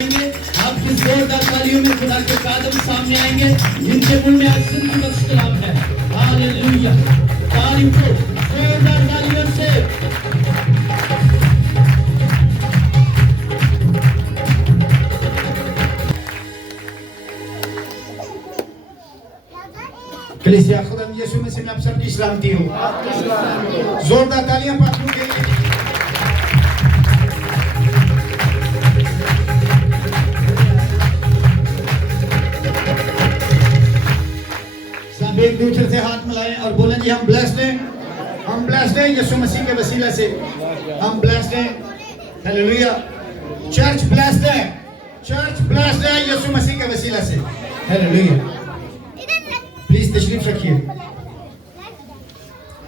आपकी जोरदार तालियों में खुदा के कदम सामने आएंगे जिनके मुंह में आज जिंदगी बख्श कलाम है। हालेलुया। तारीफ हो जोरदार तालियों से। कलीसिया खुदाम यीशु मसीह में आप सबकी सलामती हो। जोरदार तालियां पात्रों के लिए। सब एक दूसरे से हाथ मिलाएं और बोलें जी हम ब्लेस्ड हैं, हम ब्लेस्ड हैं यीशु मसीह के वसीला से, हम ब्लेस्ड हैं। हालेलुया। चर्च ब्लेस्ड है, चर्च ब्लेस्ड है यीशु मसीह के वसीला से। हालेलुया। प्लीज तशरीफ रखिए।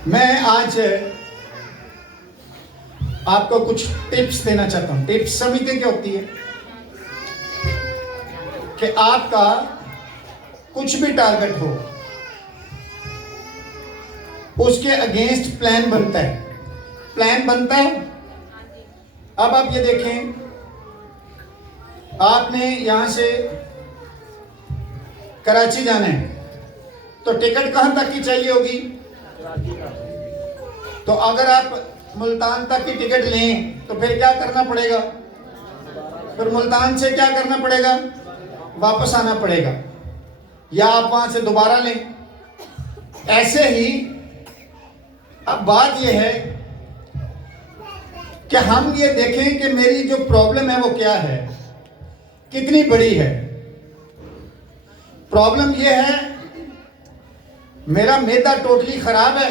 मैं आज आपको कुछ टिप्स देना चाहता हूं। टिप्स समझते क्या होती है कि आपका कुछ भी टारगेट हो उसके अगेंस्ट प्लान बनता है। प्लान बनता है। अब आप ये देखें, आपने यहां से कराची जाना है तो टिकट कहां तक की चाहिए होगी? तो अगर आप मुल्तान तक की टिकट लें तो फिर क्या करना पड़ेगा? फिर मुल्तान से क्या करना पड़ेगा? वापस आना पड़ेगा, या आप वहां से दोबारा लें। ऐसे ही अब बात यह है कि हम ये देखें कि मेरी जो प्रॉब्लम है वो क्या है, कितनी बड़ी है। प्रॉब्लम ये है मेरा मैदा टोटली खराब है,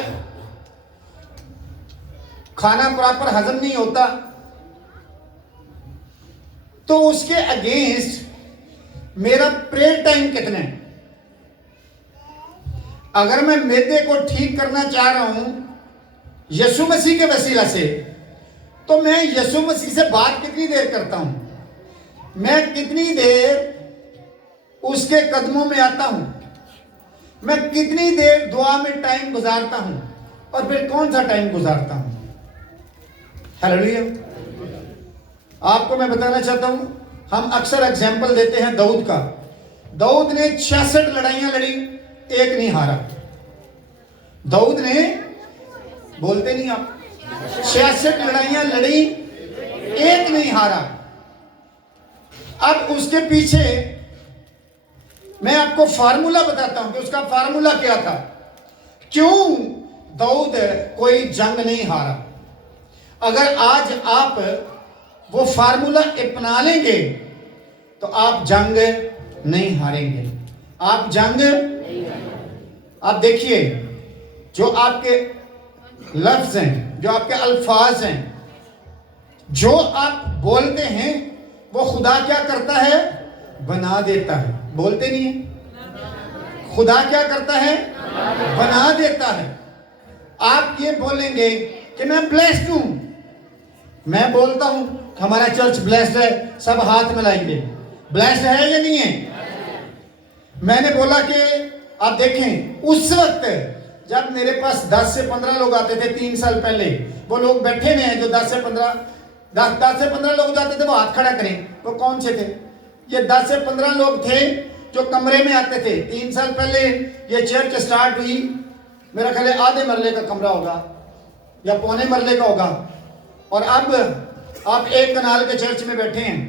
खाना प्रॉपर हजम नहीं होता। तो उसके अगेंस्ट मेरा प्रेयर टाइम कितना है? अगर मैं मैदे को ठीक करना चाह रहा हूं यीशु मसीह के वसीला से, तो मैं यीशु मसीह से बात कितनी देर करता हूं? मैं कितनी देर उसके कदमों में आता हूं? मैं कितनी देर दुआ में टाइम गुजारता हूं? और फिर कौन सा टाइम गुजारता हूं? हालेलुया। आपको मैं बताना चाहता हूं, हम अक्सर एग्जाम्पल देते हैं दाऊद का। दाऊद ने 66 लड़ाइयां लड़ी, एक नहीं हारा। दाऊद ने, बोलते नहीं आप, 66 लड़ाइयां लड़ी, एक नहीं हारा। अब उसके पीछे मैं आपको फार्मूला बताता हूं कि उसका फार्मूला क्या था, क्यों दाऊद कोई जंग नहीं हारा। अगर आज आप वो फार्मूला अपना लेंगे तो आप जंग नहीं हारेंगे। आप जंग, आप देखिए जो आपके लफ्ज हैं, जो आपके अल्फाज हैं, जो आप बोलते हैं, वो खुदा क्या करता है? बना देता है। बोलते नहीं है? खुदा क्या करता है? बना देता है। आप ये बोलेंगे कि मैं ब्लेस्ड हूं, मैं बोलता हूं हमारा चर्च ब्लेस्ड है, सब हाथ मिलाएंगे। ब्लेस्ड है या नहीं है? मैंने बोला कि आप देखें, उस वक्त जब मेरे पास 10 से 15 लोग आते थे 3 साल पहले, वो लोग बैठे हुए हैं जो 10 से 15 लोग जाते थे, वो हाथ खड़ा करें। वो कौन से थे? ये 10 से 15 लोग थे जो कमरे में आते थे। 3 साल पहले ये चर्च स्टार्ट हुई, मेरा ख्याल है आधे मरले का कमरा होगा या पौने मरले का होगा, और अब आप एक कनाल के चर्च में बैठे हैं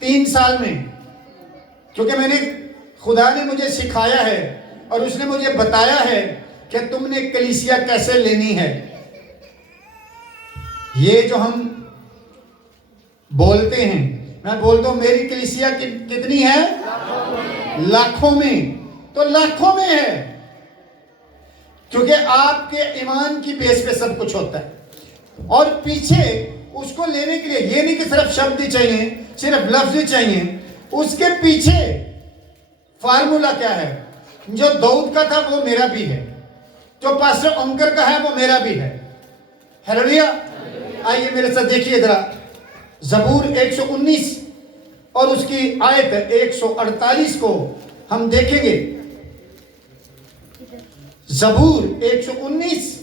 3 साल में। क्योंकि मैंने, खुदा ने मुझे सिखाया है और उसने मुझे बताया है कि तुमने कलीसिया कैसे लेनी है। ये जो हम बोलते हैं, मैं बोलता हूं मेरी कलीसिया कितनी है? लाखों में। तो लाखों में है, क्योंकि आपके ईमान की बेस पे सब कुछ होता है। और पीछे उसको लेने के लिए ये नहीं कि सिर्फ शब्द ही चाहिए, सिर्फ लफ्ज ही चाहिए, उसके पीछे फार्मूला क्या है? जो दाऊद का था वो मेरा भी है, जो पास्टर अंकर का है वो मेरा भी है। हालेलुया। आइए मेरे साथ देखिए जरा, ज़बूर 119 और उसकी आयत 148 को हम देखेंगे। ज़बूर 119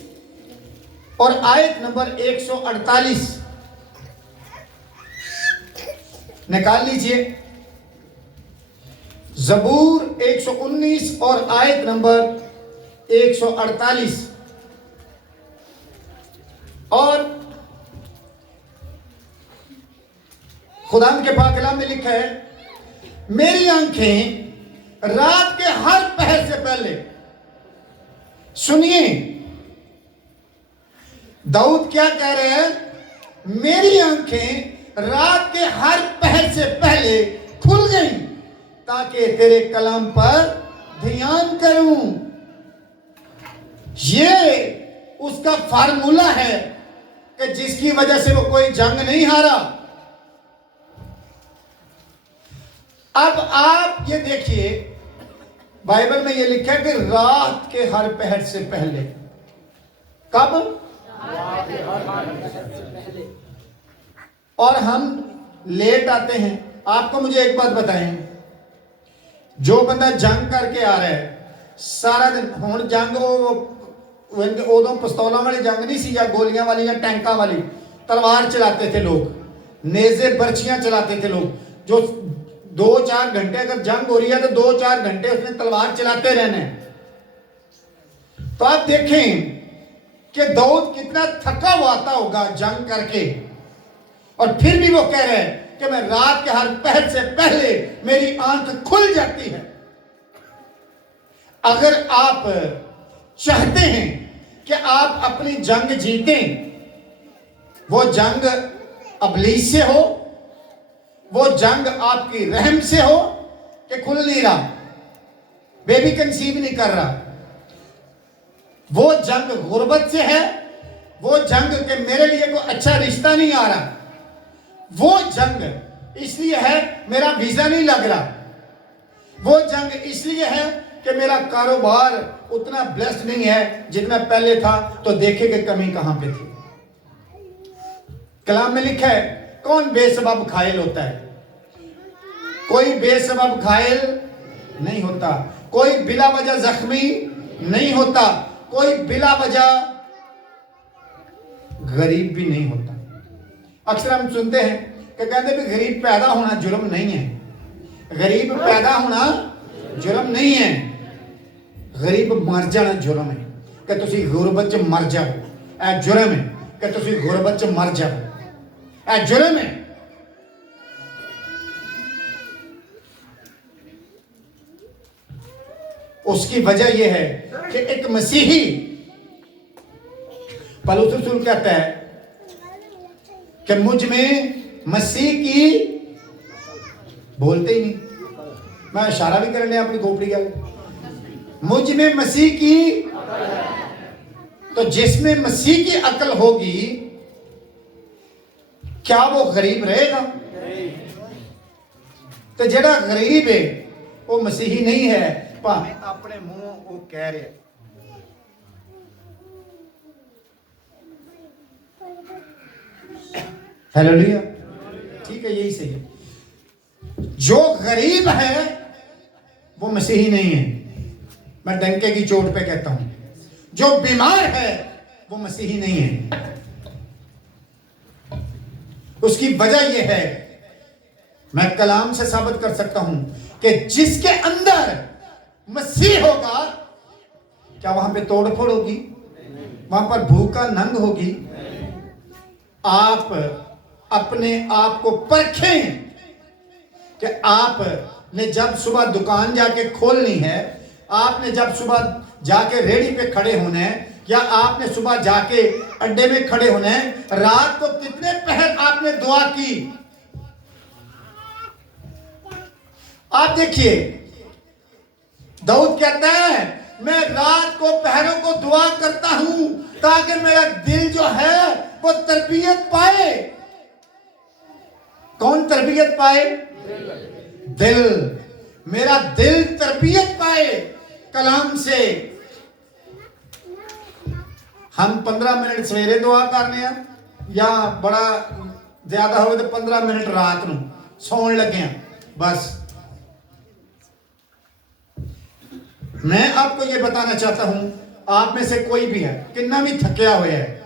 और आयत नंबर 148। निकाल लीजिए ज़बूर 119 और आयत नंबर 148। और खुदा के पाक कलाम में लिखा है, मेरी आंखें रात के हर पहर से पहले, सुनिए दाऊद क्या कह रहे हैं, मेरी आंखें रात के हर पहर से पहले खुल गई ताकि तेरे कलाम पर ध्यान करूं। ये उसका फार्मूला है कि जिसकी वजह से वो कोई जंग नहीं हारा। अब आप ये देखिए, बाइबल में ये लिखा है कि रात के हर पहर से पहले। कब? और हम लेट आते हैं। आपको मुझे एक बात बताएं, जो बंदा जंग करके आ रहा है सारा दिन, हुण जंग उदों पिस्तौलों वाली जंग नहीं सी, या गोलियां वाली या टैंकों वाली, तलवार चलाते थे लोग, नेज़े बर्छियां चलाते थे लोग। जो 2-4 घंटे अगर जंग हो रही है तो 2-4 घंटे उसने तलवार चलाते रहने। तो आप देखें कि दाऊद कितना थका हुआ था होगा जंग करके, और फिर भी वो कह रहे हैं कि मैं रात के हर पहर से पहले मेरी आंख खुल जाती है। अगर आप चाहते हैं कि आप अपनी जंग जीतें, वो जंग अबलीस से हो, वो जंग आपकी रहम से हो कि खुल नहीं रहा, बेबी कंसीव नहीं कर रहा, वो जंग गुर्बत से है, वो जंग के मेरे लिए कोई अच्छा रिश्ता नहीं आ रहा, वो जंग इसलिए है मेरा वीजा नहीं लग रहा, वो जंग इसलिए है कि मेरा कारोबार उतना ब्लेस्ड नहीं है जितना पहले था, तो देखे कि कमी कहां पे थी। कलाम में लिखा है, कौन बेसबब घायल होता है? कोई बेसबब घायल नहीं होता, कोई बिला वजह जख्मी नहीं होता, कोई बिला वजह गरीब भी नहीं होता। अक्सर हम सुनते हैं कि कहते भी गरीब पैदा होना जुर्म नहीं है। गरीब पैदा होना जुर्म नहीं है, गरीब मर जाना जुर्म है। कि तुसी गुरबत च मर जाओ, ऐ जुर्म है। कि तुसी गुरबत च मर जाओ, ऐ जुर्म है। उसकी वजह यह है कि एक मसीही, पौलुस रसूल कहता है कि मुझ में मसीह की, बोलते ही नहीं, मैं इशारा भी करने अपनी खोपड़ी गल, मुझ में मसीह की, तो जिसमें मसीह की अकल होगी क्या वो गरीब रहेगा? तो जेड़ा गरीब है वो मसीही नहीं है, भावें अपने मुंह वो कह रहे। हालेलुया, ठीक है, यही सही है। जो गरीब है वो मसीही नहीं है, मैं डंके की चोट पे कहता हूं। जो बीमार है वो मसीही नहीं है। उसकी वजह यह है, मैं कलाम से साबित कर सकता हूं कि जिसके अंदर मसीह होगा, क्या वहां पे तोड़फोड़ होगी? वहां पर भूखा नंग होगी? आप अपने आप को परखें कि आपने जब सुबह दुकान जाके खोलनी है, आपने जब सुबह जाके रेडी पे खड़े होने हैं, या आपने सुबह जाके अड्डे में खड़े होने हैं, रात को कितने पहर आपने दुआ की? आप देखिए, दाऊद कहता है मैं रात को पहरों को दुआ करता हूं ताकि मेरा दिल जो है वो तरबियत पाए। कौन तरबियत पाए? दिल। मेरा दिल तरबियत पाए कलाम से। हम 15 मिनट सवेरे दुआ करने हैं, या बड़ा ज्यादा हो तो 15 मिनट रात ਨੂੰ ਸੌਣ लगे हैं बस। मैं आपको यह बताना चाहता हूं, आप में से कोई भी है कितना भी थकिया हुआ है,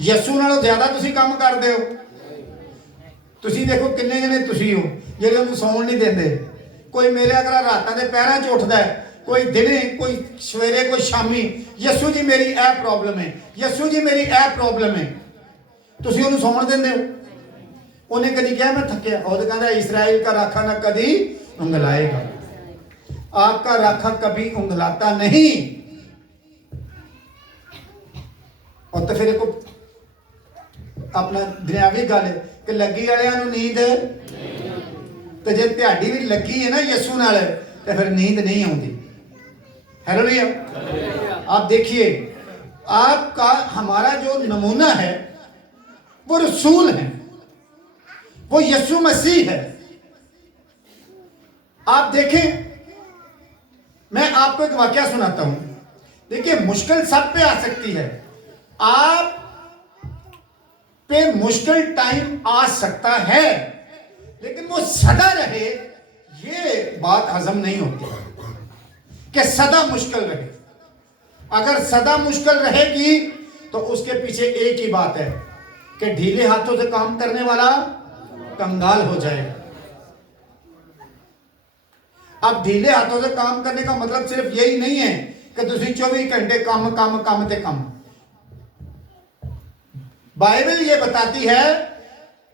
यसू नालों ज्यादा तुसी काम करते हो। ਤੁਸੀਂ ਦੇਖੋ ਕਿੰਨੇ ਜਣੇ ਤੁਸੀਂ ਹੋ ਜਿਹੜੇ ਉਹਨੂੰ ਸੌਣ ਨਹੀਂ ਦਿੰਦੇ। ਕੋਈ ਮੇਰੇ ਅਗਰ ਰਾਤਾਂ ਦੇ ਪੈਰਾਂ 'ਚ ਉੱਠਦਾ ਹੈ, ਕੋਈ ਦਿਨੇ, ਕੋਈ ਸਵੇਰੇ, ਕੋਈ ਸ਼ਾਮੀ, ਯਸੂ ਜੀ ਮੇਰੀ ਇਹ ਪ੍ਰੋਬਲਮ ਹੈ, ਯਸੂ ਜੀ ਮੇਰੀ ਇਹ ਪ੍ਰੋਬਲਮ ਹੈ। ਤੁਸੀਂ ਉਹਨੂੰ ਸੌਣ ਦਿੰਦੇ ਹੋ? ਉਹਨੇ ਕਦੀ ਕਿਹਾ ਮੈਂ ਥੱਕਿਆ? ਉਹ ਤਾਂ ਕਹਿੰਦਾ ਇਸराइल का राखा ना कभी उंगलाएगा। आपका राखा कभी उंगलाता नहीं। और तो फिर एक अपना दुनियावी गल है कि लगी वालियां नूं नींद, तो जे तुहाडी भी लगी है ना यसू नाल, तो फिर नींद नहीं आउंदी। हालेलुया। आप देखिए, आपका हमारा जो नमूना है वो रसूल है, वो यसू मसीह है। आप देखें, मैं आपको एक वाकया सुनाता हूं। देखिए, मुश्किल सब पे आ सकती है, आप पे मुश्किल टाइम आ सकता है, लेकिन वो सदा रहे ये बात हजम नहीं होती कि सदा मुश्किल रहे। अगर सदा मुश्किल रहेगी तो उसके पीछे एक ही बात है कि ढीले हाथों से काम करने वाला कंगाल हो जाएगा। अब ढीले हाथों से काम करने का मतलब सिर्फ यही नहीं है कि तुम 24 घंटे काम काम काम ते काम। बाइबल ये बताती है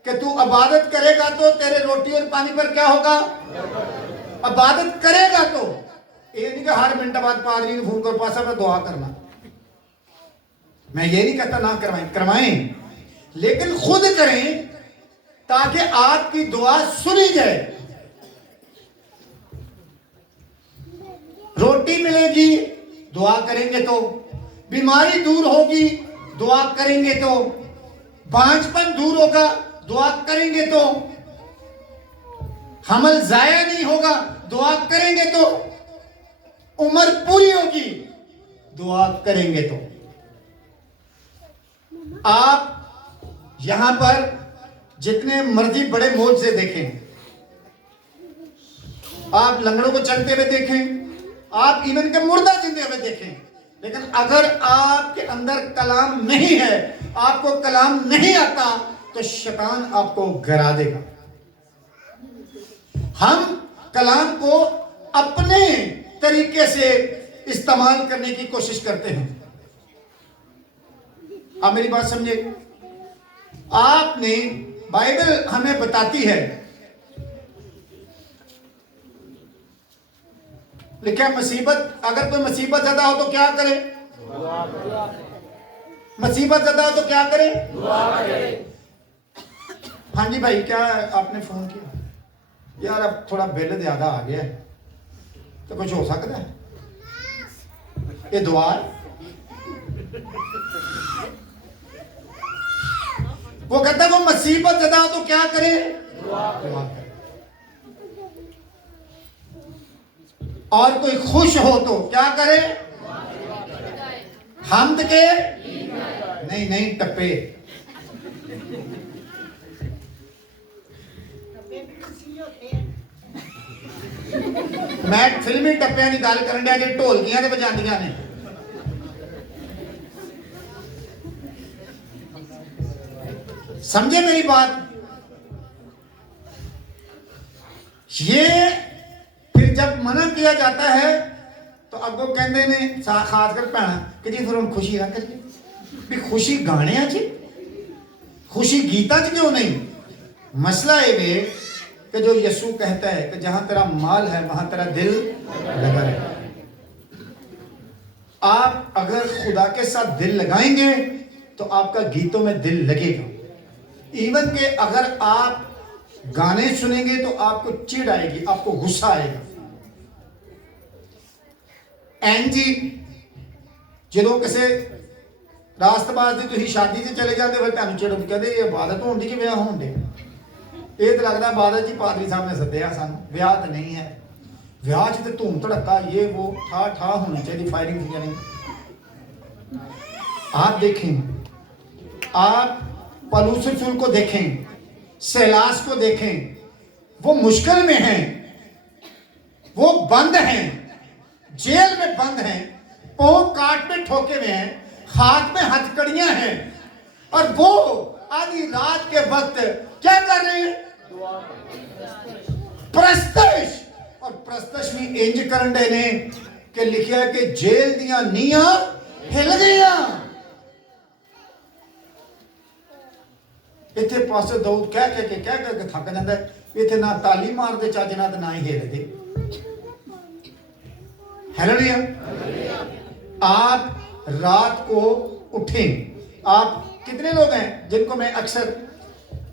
कि तू इबादत करेगा तो तेरे रोटी और पानी पर क्या होगा? इबादत करेगा तो ये नहीं कि हर मिनट बाद पादरी ने फोन कर पासा पर दुआ करना। मैं ये नहीं कहता ना करवाएं, करवाएं, लेकिन खुद करें ताकि आपकी दुआ सुनी जाए। रोटी मिलेगी दुआ करेंगे तो, बीमारी दूर होगी दुआ करेंगे तो, बांझपन दूर होगा दुआ करेंगे तो, हमल जाया नहीं होगा दुआ करेंगे तो, उम्र पूरी होगी दुआ करेंगे तो। आप यहां पर जितने मर्जी बड़े मौज से देखें, आप लंगड़ों को चलते हुए देखें, आप इवन के मुर्दा जिंदे हुए देखें, लेकिन अगर आपके अंदर कलाम नहीं है, आपको कलाम नहीं आता, तो शैतान आपको गिरा देगा। हम कलाम को अपने तरीके से इस्तेमाल करने की कोशिश करते हैं। आप मेरी बात समझे? आपने, बाइबल हमें बताती है, लिखा मुसीबत, अगर कोई मुसीबत ज्यादा हो तो क्या करे? मुसीबत ज्यादा हो तो क्या करे? हाँ जी भाई, क्या आपने फोन किया? यार अब थोड़ा बिल ज्यादा आ गया है, तो कुछ हो सकता है? ये दुआ है। वो कहता है वो मुसीबत ज्यादा हो तो क्या करे? दुआ करे। और कोई खुश हो तो क्या करे? हमद के नहीं नहीं टप्पे। मैं फिल्मी टप्पियां की गल करन दिया जो ढोलकियां ते बजांदियां ने। समझे मेरी बात? ये फिर जब मना किया जाता है तो अगो कहते ने खासकर भैन कि जी फिर हम खुशी ना करिए भी खुशी गाने च, खुशी गीता च क्यों नहीं? मसला ये कि जो यसू कहता है कि जहां तेरा माल है वहां तेरा दिल लगा रहे। आप अगर खुदा के साथ दिल लगाएंगे तो आपका गीतों में दिल लगेगा। इवन के अगर आप गाने सुनेंगे तो आपको चिढ़ आएगी, आपको गुस्सा आएगा। एंजी जो किसी रास्तबाज की शादी से चले जाते फिर तुम चिड़ कहते ये इबादत होने कि ब्याह होने? ये तो लगता इबादत जी पादरी साहब ने सद्या सन, ब्याह तो नहीं है। ब्याह च तो धूम धड़का ये वो ठा ठा होनी चाहिए, फायरिंग नहीं। आप देखें, आप पलूस रसूल को देखें, सैलास को देखें, वो मुश्किल में हैं, वो बंद हैं, जेल में बंद हैं, पांव काट में ठोके हुए हैं, हाथ में हथकड़ियां हैं, और वो आधी रात के वक्त क्या कर रहे हैं? प्रस्तश। और प्रस्तश में इंज करन दे ने कि लिखिया कि जेल दियां नीयां हिल गईयां। इत्थे पास्टर दाऊद कह के थक जाता है। इत्थे ना ताली मारते चज ना ना ही हिलते। हालेलुया। आप रात को उठें। आप कितने लोग हैं जिनको मैं अक्सर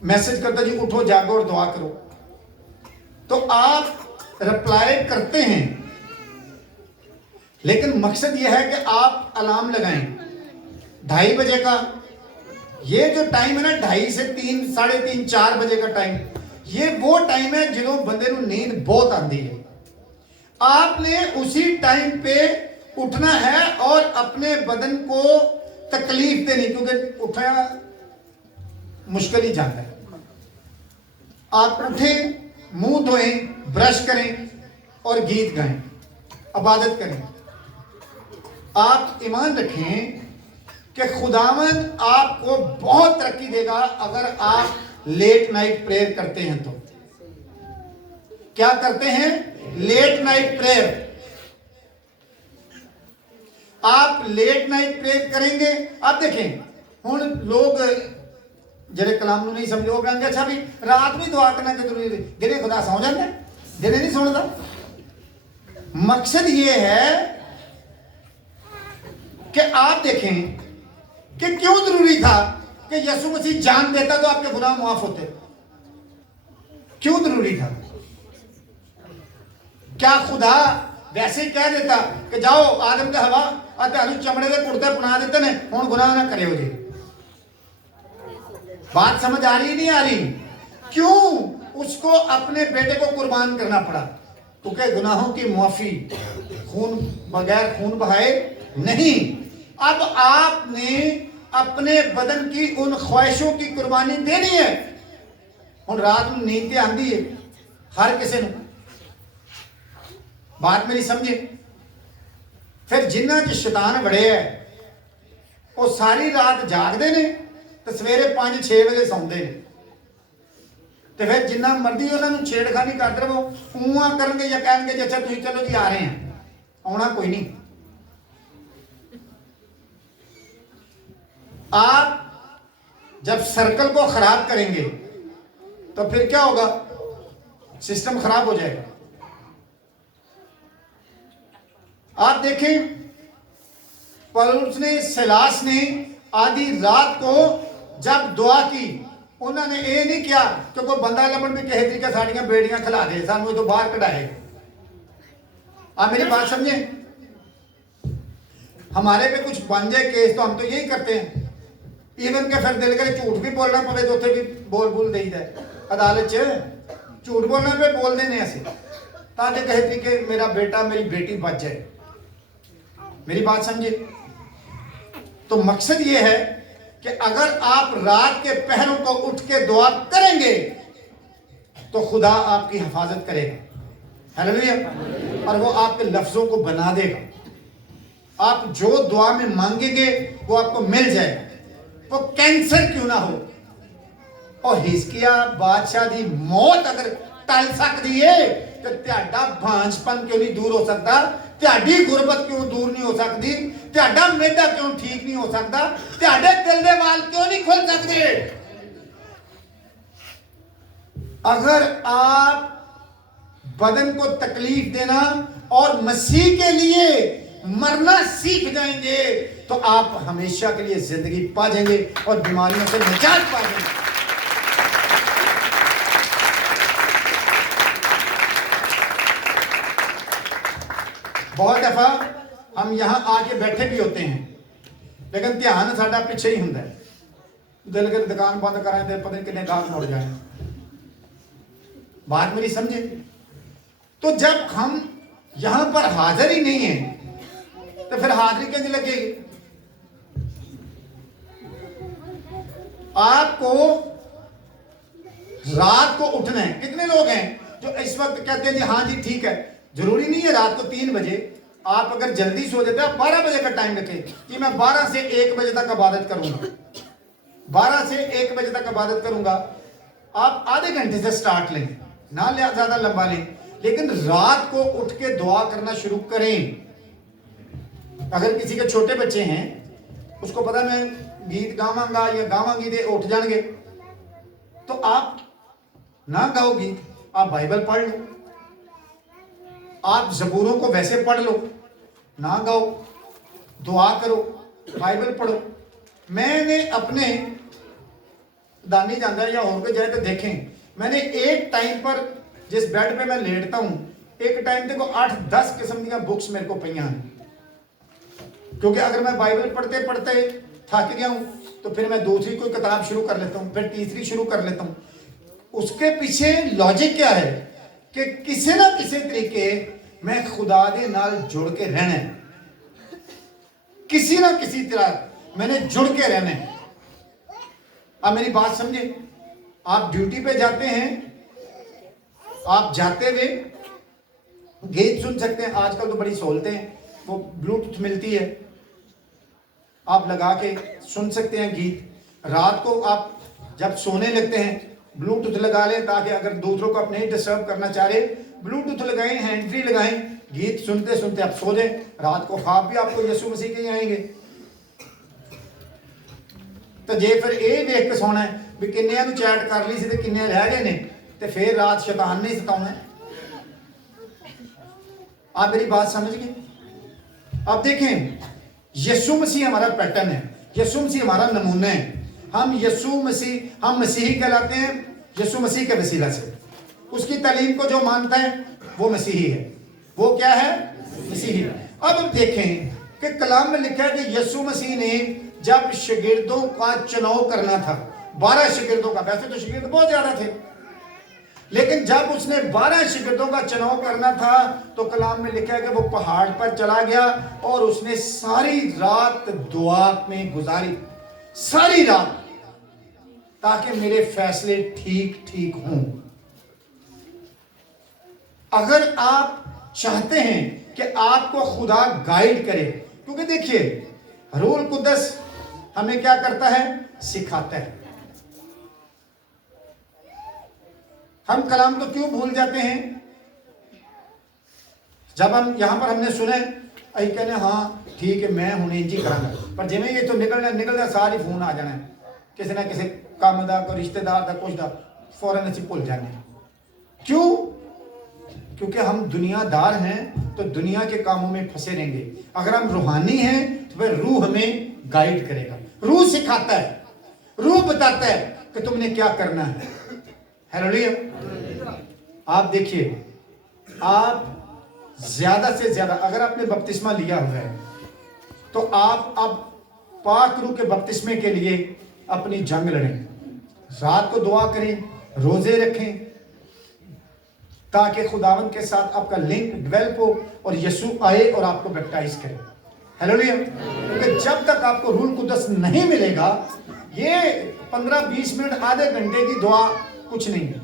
मैसेज करता जी उठो जागो और दुआ करो, तो आप रिप्लाई करते हैं, लेकिन मकसद यह है कि आप अलार्म लगाएं 2:30 बजे का। ये जो टाइम है ना 2:30 से 3, 3:30, 4 बजे का टाइम, ये वो टाइम है जो बंदे को नींद बहुत आती है। आपने उसी टाइम पे उठना है और अपने बदन को तकलीफ देनी, क्योंकि उठना मुश्किल ही जाता है। आप उठें, मुंह धोएं, ब्रश करें और गीत गाएं, इबादत करें। आप ईमान रखें कि खुदावंद आपको बहुत तरक्की देगा अगर आप लेट नाइट प्रेयर करते हैं। तो क्या करते हैं? Late night prayer. आप लेट नाइट प्रेयर करेंगे। आप देखें हुण लोग जेडे कलाम नूं नहीं समझो कहेंगे अच्छा भी रात भी दुआ करना कि जरूरी है, दिने खुदा सौ जाता है, दिने नहीं सुनता। मकसद ये है कि आप देखें कि क्यों जरूरी था कि यीशु मसीह जान देता तो आपके गुनाह माफ होते। क्यों जरूरी था? क्या खुदा वैसे ही कह देता कि जाओ आदम ते हवा तुहानू चमड़े के कुर्ते पहना देते ने, हुण गुनाह ना करियो जी? बात समझ आ रही नहीं आ रही? क्यों उसको अपने बेटे को कुर्बान करना पड़ा? क्योंकि गुनाहों की माफी खून बगैर खून बहाए नहीं। अब आपने अपने बदन की उन ख्वाहिशों की कुर्बानी देनी है। हुण रात में नींद आती है हर किसी ने, बात मेरी समझे। फिर जिन्ना च शैतान बड़े है वो सारी रात जागते ने तो सवेरे 5-6 बजे सौंदे ने। तो फिर जिन्ना मर्जी उन्होंने छेड़खानी करते रहो, ऊँआ करेंगे या कहेंगे जी अच्छा तुम चलो जी आ रहे हैं, आना कोई नहीं। आप जब सर्कल को खराब करेंगे तो फिर क्या होगा? सिस्टम खराब हो जाएगा। आप देखें पौलुस ने, सिलास ने आधी रात को जब दुआ की, उन्होंने ये नहीं किया कि कोई बंदा लभन भी किसी तरीके साड़ियां बेड़ियां खिला दे, सानू तो बाहर कढ़ाए। आप मेरी बात समझे? हमारे पे कुछ बन जाए केस तो हम तो यही करते हैं। इवन के फिर दिल करे झूठ भी बोलना पवे तो उत्थे भी बोल देईदा अदालत च। झूठ बोलना पे बोल देने ऐसे ताकि किसी तरीके मेरा बेटा मेरी बेटी बच जाए। मेरी बात समझे? तो मकसद ये है कि अगर आप रात के पहरों को उठ के दुआ करेंगे तो खुदा आपकी हिफाजत करेगा। हालेलुया। और वो आपके लफ्जों को बना देगा। आप जो दुआ में मांगेंगे वो आपको मिल जाएगा, वो कैंसर क्यों ना हो। और हिजकिया बादशाह की मौत अगर टल सकती है तो त्याडा भांजपन क्यों नहीं दूर हो सकता? त्याडी गुरबत क्यों दूर नहीं हो सकती? त्याडा मेदा क्यों ठीक नहीं हो सकता? त्याडे दिल दे वाल क्यों नहीं खुल सकते? अगर आप बदन को तकलीफ देना और मसीह के लिए मरना सीख जाएंगे तो आप हमेशा के लिए जिंदगी पा जाएंगे और बीमारियों से निजात पा जाएंगे। बहुत दफा हम यहां आके बैठे भी होते हैं लेकिन ध्यान साडा पीछे ही होता है। दिल कर दुकान बंद कराएं तो पता नहीं कितने गाहक मुड़ जाए। बात मेरी समझे? तो जब हम यहां पर हाजिर ही नहीं है तो फिर हाजिरी कैसे लगेगी? आपको रात को उठना है। कितने लोग हैं जो इस वक्त कहते हैं जी हाँ जी ठीक है? जरूरी नहीं है रात को 3 बजे। आप अगर जल्दी सो जाते हैं 12 बजे का टाइम रखें कि मैं 12 से 1 बजे तक इबादत करूंगा, 12 से 1 बजे तक इबादत करूंगा। आप आधे घंटे से स्टार्ट लें, ना ज़्यादा लंबा लें, लेकिन रात को उठ के दुआ करना शुरू करें। अगर किसी के छोटे बच्चे हैं, उसको पता मैं गीत गावांगा या गावांगी दे उठ जाएंगे, तो आप ना गाओ गीत, आप बाइबल पढ़ लो, आप ज़बूरों को वैसे पढ़ लो, ना गाओ, दुआ करो, बाइबल पढ़ो। मैंने अपने दानी जाना या और पे जाए तो देखें, मैंने एक टाइम पर जिस बेड पे मैं लेटता हूं, एक टाइम देखो 8-10 किस्म की बुक्स मेरे को पईया हैं, क्योंकि अगर मैं बाइबल पढ़ते पढ़ते थक गया हूं तो फिर मैं दूसरी कोई किताब शुरू कर लेता हूं, फिर तीसरी शुरू कर लेता हूं। उसके पीछे लॉजिक क्या है कि किसी ना किसी तरीके मैं खुदा दे नाल जुड़ के रहना है, किसी ना किसी तरह मैंने जुड़ के रहना है। आप मेरी बात समझे, आप ड्यूटी पे जाते हैं, आप जाते हुए गीत सुन सकते हैं। आजकल तो बड़ी सहूलतें हैं, वो ब्लूटूथ मिलती है, आप लगा के सुन सकते हैं गीत। रात को आप जब सोने लगते हैं ब्लूटूथ लगा लें, ताकि अगर दूसरों को आप नहीं डिस्टर्ब करना चाह रहे, ब्लूटूथ लगाएं, हैंड फ्री लगाएं, गीत सुनते सुनते आप सो जाएं। रात को ख्वाब भी आपको यीशु मसीह के ही आएंगे। तो जे फिर ये वेख के सोना है भी किन्निया नूं चैट कर ली सी ते किन्ने रह गए ने, तो फिर रात शैतान नहीं सताउना। आप मेरी बात समझ गए? अब देखें, यीशु मसीह हमारा पैटर्न है, यीशु मसीह हमारा नमूना है। हम यीशु मसीह, हम मसीही कहलाते हैं यीशु मसीह के वसीला से। उसकी तालीम को जो मानता है वो मसीही है। वो क्या है? मसीही। अब देखें कि कलाम में लिखा है कि यीशु मसीह ने जब शागिर्दों का चुनाव करना था, 12 शागिर्दों का, वैसे तो शागिर्द बहुत ज्यादा थे, लेकिन जब उसने 12 शागिर्दों का चुनाव करना था तो कलाम में लिखा है कि वो पहाड़ पर चला गया और उसने सारी रात दुआ में गुजारी, सारी रात, ताकि मेरे फैसले ठीक ठीक हों। अगर आप चाहते हैं कि आपको खुदा गाइड करे, क्योंकि देखिए रूह कुद्दस हमें क्या करता है? सिखाता है। हम कलाम तो क्यों भूल जाते हैं? जब हम यहां पर हमने सुने अं कहने हाँ ठीक है मैं हूं इंज ही करांगा, पर जिवें ये तो निकलना सारी फोन आ जाना है, किसी ना किसी काम का, कोई रिश्तेदार का, कुछ का, फौरन असीं भुल जाने। क्यों? क्योंकि हम दुनियादार हैं तो दुनिया के कामों में फंसे रहेंगे। अगर हम रूहानी हैं तो फिर रूह हमें गाइड करेगा, रूह सिखाता है, रूह बताता है कि तुमने क्या करना है। हालेलुया। आप देखिए, आप ज्यादा से ज्यादा अगर आपने बपतिस्मा लिया हुआ है तो आप अब पाक रूह के बपतिस्मे के लिए अपनी जंग लड़ें, रात को दुआ करें, रोजे रखें, ताकि खुदावंद के साथ आपका लिंक डेवलप हो और यीशु आए और आपको बैप्टाइज करे। हालेलुया। क्योंकि जब तक आपको रूह कुद्दस नहीं मिलेगा, ये 15-20 मिनट, आधे घंटे की दुआ कुछ नहीं है।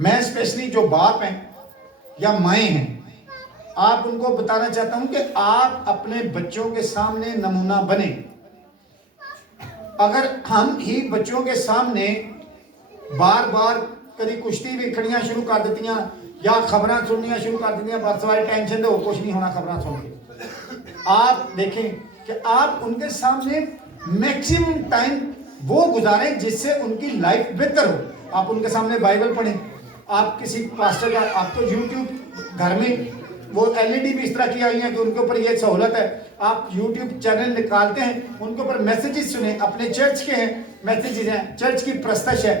मैं स्पेशली जो बाप हैं या माएँ हैं, आप उनको बताना चाहता हूं कि आप अपने बच्चों के सामने नमूना बने। अगर हम ही बच्चों के सामने बार बार कभी कुश्ती भी खड़ियां शुरू कर देती या खबरें सुननियां शुरू कर देती, बस वाली टेंशन दो, कुछ नहीं होना खबरें सुन के। आप देखें कि आप उनके सामने मैक्सिमम टाइम वो गुजारें जिससे उनकी लाइफ बेहतर हो। आप उनके सामने बाइबल पढ़ें। आप किसी पास्टर का, आप तो यूट्यूब घर में वो एलईडी भी इस तरह की आई है कि उनके ऊपर ये सहूलत है, आप यूट्यूब चैनल निकालते हैं, उनके ऊपर मैसेजेस सुने, अपने चर्च के हैं मैसेजेस हैं, चर्च की प्रस्तश है,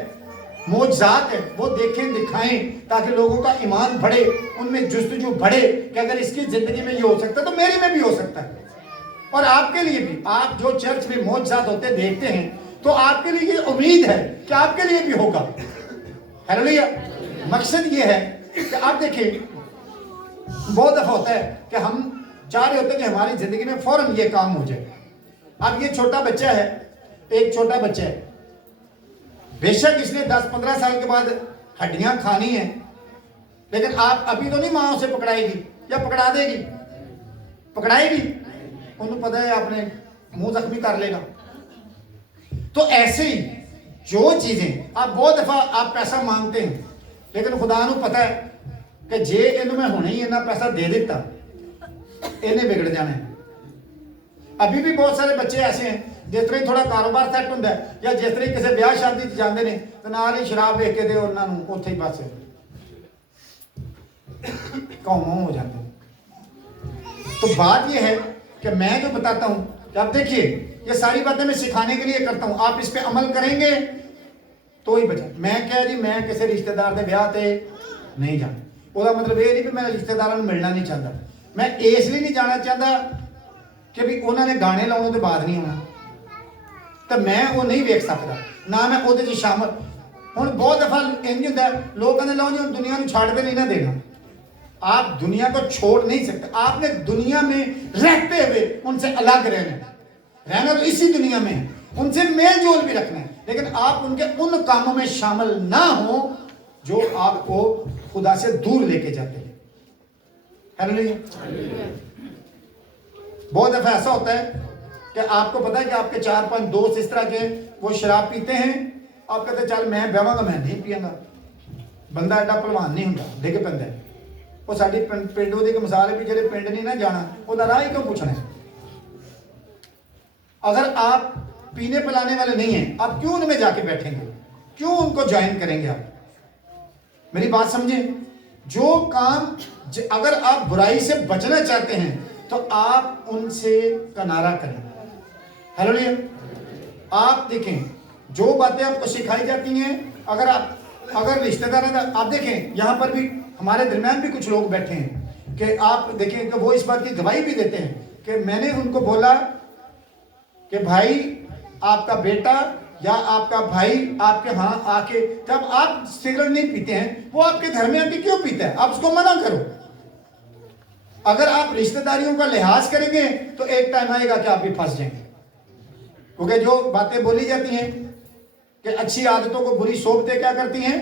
मौजज़ात है, वो देखें, दिखाएं, ताकि लोगों का ईमान बढ़े, उनमें जुस्तजू बढ़े कि अगर इसकी ज़िंदगी में ये हो सकता है तो मेरी में भी हो सकता है। और आपके लिए भी, आप जो चर्च में मौजज़ात होते देखते हैं तो आपके लिए ये उम्मीद है कि आपके लिए भी होगा। हालेलुया। मकसद ये है कि आप देखिए, बहुत दफा होता है कि हम चाह रहे होते हैं कि हमारी जिंदगी में फौरन ये काम हो जाए। अब ये छोटा बच्चा है, एक छोटा बच्चा है, बेशक इसने 10-15 साल के बाद हड्डियां खानी है, लेकिन आप अभी तो नहीं माँ से पकड़ाएगी या पकड़ा देगी, पकड़ाएगी, उन्हें पता है अपने मुंह जख्मी कर लेगा। तो ऐसे ही जो चीजें आप बहुत दफा आप पैसा मांगते हैं, लेकिन खुदा नूं पता है कि जे इन्हों मैं हुणे ही इन्ना पैसा दे दिता इन्हें बिगड़ जाना है। अभी भी बहुत सारे बच्चे ऐसे हैं जिस तरह ही थोड़ा कारोबार सैट होंदा है या जिस तरह किसी ब्याह शादी जाते हैं तो नाल ही शराब वेख के उन्होंने उत्थे ही बस कौमों हो जाते हैं। तो बात यह है कि मैं जो बताता हूं कि आप देखिए ये सारी बातें मैं सिखाने के लिए करता हूं, आप इस पे अमल करेंगे तो ही बचा। मैं क्या जी मैं किसी रिश्तेदार के ब्याह ते नहीं जाना, ਉਹਦਾ मतलब ये नहीं कि मैं रिश्तेदारों मिलना नहीं चाहता, मैं इसलिए नहीं जाना चाहता कि भी उन्होंने गाने लाने तो बाद नहीं होना, तो मैं वो नहीं वेख सकता ना मैं वो शामिल। हुण बहुत दफा इंज होंदा लोग कहते लो जी दुनिया को छाड़ के नहीं ना देना, आप दुनिया को छोड़ नहीं सकते, आपने दुनिया में रहते हुए उनसे अलग रहना तो इसी दुनिया में है, उनसे मेल जोल भी रखना है, लेकिन आप उनके उन कामों में शामिल ना हो जो आपको खुदा से दूर लेके जाते हैं। हालेलुया। बहुत दफा ऐसा होता है कि आपको पता है कि आपके 4-5 दोस्त इस तरह के वो शराब पीते हैं, आप कहते चल मैं बहवांगा मैं नहीं पियांगा, बंदा एडा भलवान नहीं होंदा, डिग पैंदा है। वो साडी पिंड की मिसाल है भी जेडे पिंड नहीं ना जाना वो राह ही क्यों पूछना है। अगर आप पीने पिलाने वाले नहीं हैं आप क्यों उनमें जाके बैठेंगे, क्यों उनको ज्वाइन करेंगे आप? मेरी बात समझे, जो काम अगर आप बुराई से बचना चाहते हैं तो आप उनसे किनारा करें। हालेलुया। आप देखें जो बातें आपको सिखाई जाती हैं, अगर रिश्तेदार आप देखें यहाँ पर भी हमारे दरम्यान भी कुछ लोग बैठे हैं कि आप देखें कि वो इस बात की गवाही भी देते हैं कि मैंने उनको बोला कि भाई आपका बेटा या आपका भाई आपके यहाँ आके जब आप सिगरेट नहीं पीते हैं वो आपके घर में आके क्यों पीता है, आप उसको मना करो। अगर आप रिश्तेदारियों का लिहाज करेंगे तो एक टाइम आएगा कि आप भी फंस जाएंगे, क्योंकि जो बातें बोली जाती हैं कि अच्छी आदतों को बुरी सोबतें क्या करती हैं,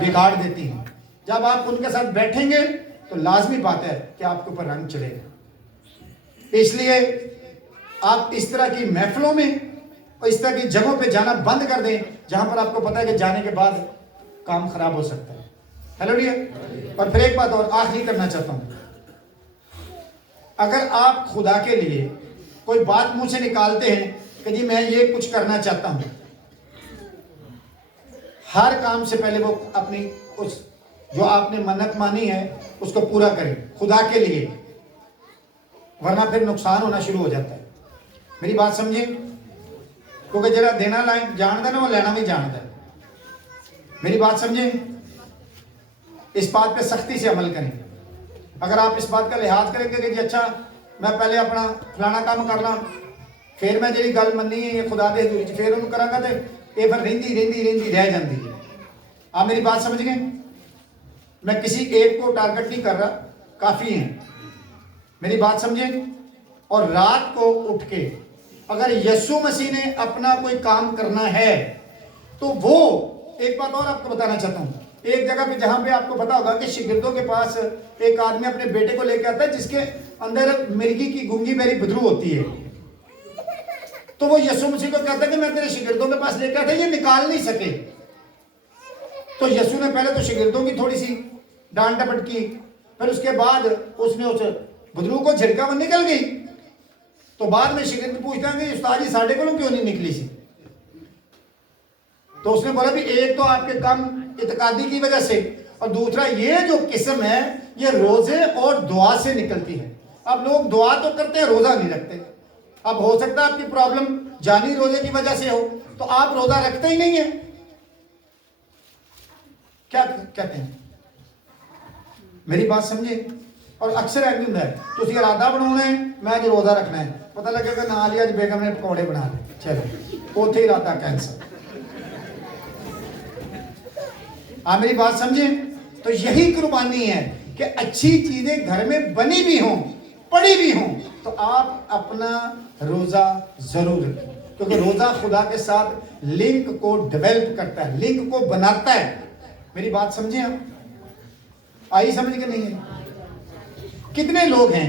बिगाड़ देती हैं। जब आप उनके साथ बैठेंगे तो लाजमी बात है कि आपके ऊपर रंग चढ़ेगा। इसलिए आप इस तरह की महफिलों में और इस तरह की जगहों पे जाना बंद कर दें जहां पर आपको पता है कि जाने के बाद काम खराब हो सकता है। हालेलुया। और फिर एक बात और आखिरी करना चाहता हूं, अगर आप खुदा के लिए कोई बात मुंह से निकालते हैं कि जी मैं ये कुछ करना चाहता हूं, हर काम से पहले वो अपनी उस जो आपने मन्नत मानी है उसको पूरा करें खुदा के लिए, वरना फिर नुकसान होना शुरू हो जाता है। मेरी बात समझे, क्योंकि जरा देना जानता ना वो लेना भी जानता है। मेरी बात समझे, इस बात पे सख्ती से अमल करें। अगर आप इस बात का लिहाज करेंगे कि जी अच्छा मैं पहले अपना फलाना काम करना फिर मैं जी गल मनी है खुदा दे हजूरी च फिर उन्होंने करांगा तो ये फिर रही रह जाती है। आप मेरी बात समझ गए, मैं किसी एक को टारगेट नहीं कर रहा, काफ़ी हैं। मेरी बात समझे। और रात को उठ के अगर यीशु मसीह ने अपना कोई काम करना है तो वो एक बात और आपको बताना चाहता हूं, एक जगह पे जहां पे आपको पता होगा कि शिगिर्दों के पास एक आदमी अपने बेटे को लेकर आता है जिसके अंदर मिर्गी की गूंगी बेरी बदरू होती है, तो वो यीशु मसीह को कहता है कि मैं तेरे शिगिर्दों के पास लेकर आता, ये निकाल नहीं सके। तो यीशु ने पहले तो शिगिर्दों की थोड़ी सी डांट डपट की, फिर उसके बाद उसने उस बदरू को झिड़का, वो निकल गई। तो बाद में शिगिर्द पूछता है कि उस्ताद जी साढ़े को क्यों नहीं निकली सी? तो उसने बोला भी एक तो आपके कम इत्कादी की वजह से और दूसरा ये जो किस्म है ये रोजे और दुआ से निकलती है। अब लोग दुआ तो करते हैं, रोजा नहीं रखते। अब हो सकता है आपकी प्रॉब्लम जानी रोजे की वजह से हो तो आप रोजा रखते ही नहीं है। क्या कहते हैं, मेरी बात समझे। और अक्सर ऐसा होता है तो इरादा बनाना है मैं अज रोजा रखना है, पता लगेगा ना लिया अज बेगम ने पकौड़े बना ले, चलो उथे इरादा कैंसर। आप मेरी बात समझे। तो यही कुर्बानी है कि अच्छी चीजें घर में बनी भी हों पड़ी भी हों तो आप अपना रोजा जरूर रखें, क्योंकि रोजा खुदा के साथ लिंक को डेवलप करता है, लिंक को बनाता है। मेरी बात समझे आप, आई समझ के नहीं है। कितने लोग हैं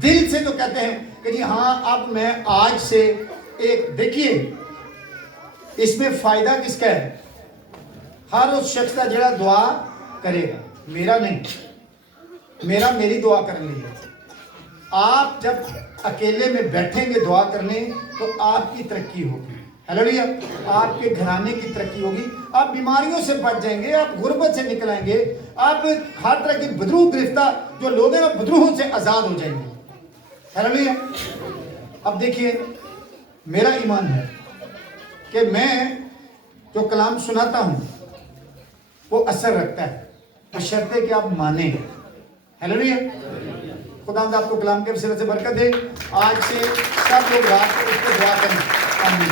दिल से तो कहते हैं कि जी हाँ अब मैं आज से एक, देखिए इसमें फायदा किसका है? हर उस शख्स का जरा दुआ करेगा, मेरा नहीं, मेरा मेरी दुआ करने है। आप जब अकेले में बैठेंगे दुआ करने तो आपकी तरक्की होगी, हालेलुया, आपके घराने की तरक्की होगी, आप बीमारियों से बच जाएंगे, आप गुर्बत से निकल आएंगे, आप हर तरह की बदरूह गिरफ्तार जो लोग हैं वो बदरूहों से आज़ाद हो जाएंगे, हालेलुया। अब देखिए, मेरा ईमान है कि मैं जो कलाम सुनाता हूँ वो असर रखता है, बशर्ते कि आप माने, हालेलुया। खुदा आपको कलाम के वसीले से बरकत दे। आज से सब लोग रात को उस पर दुआ करें। आमीन।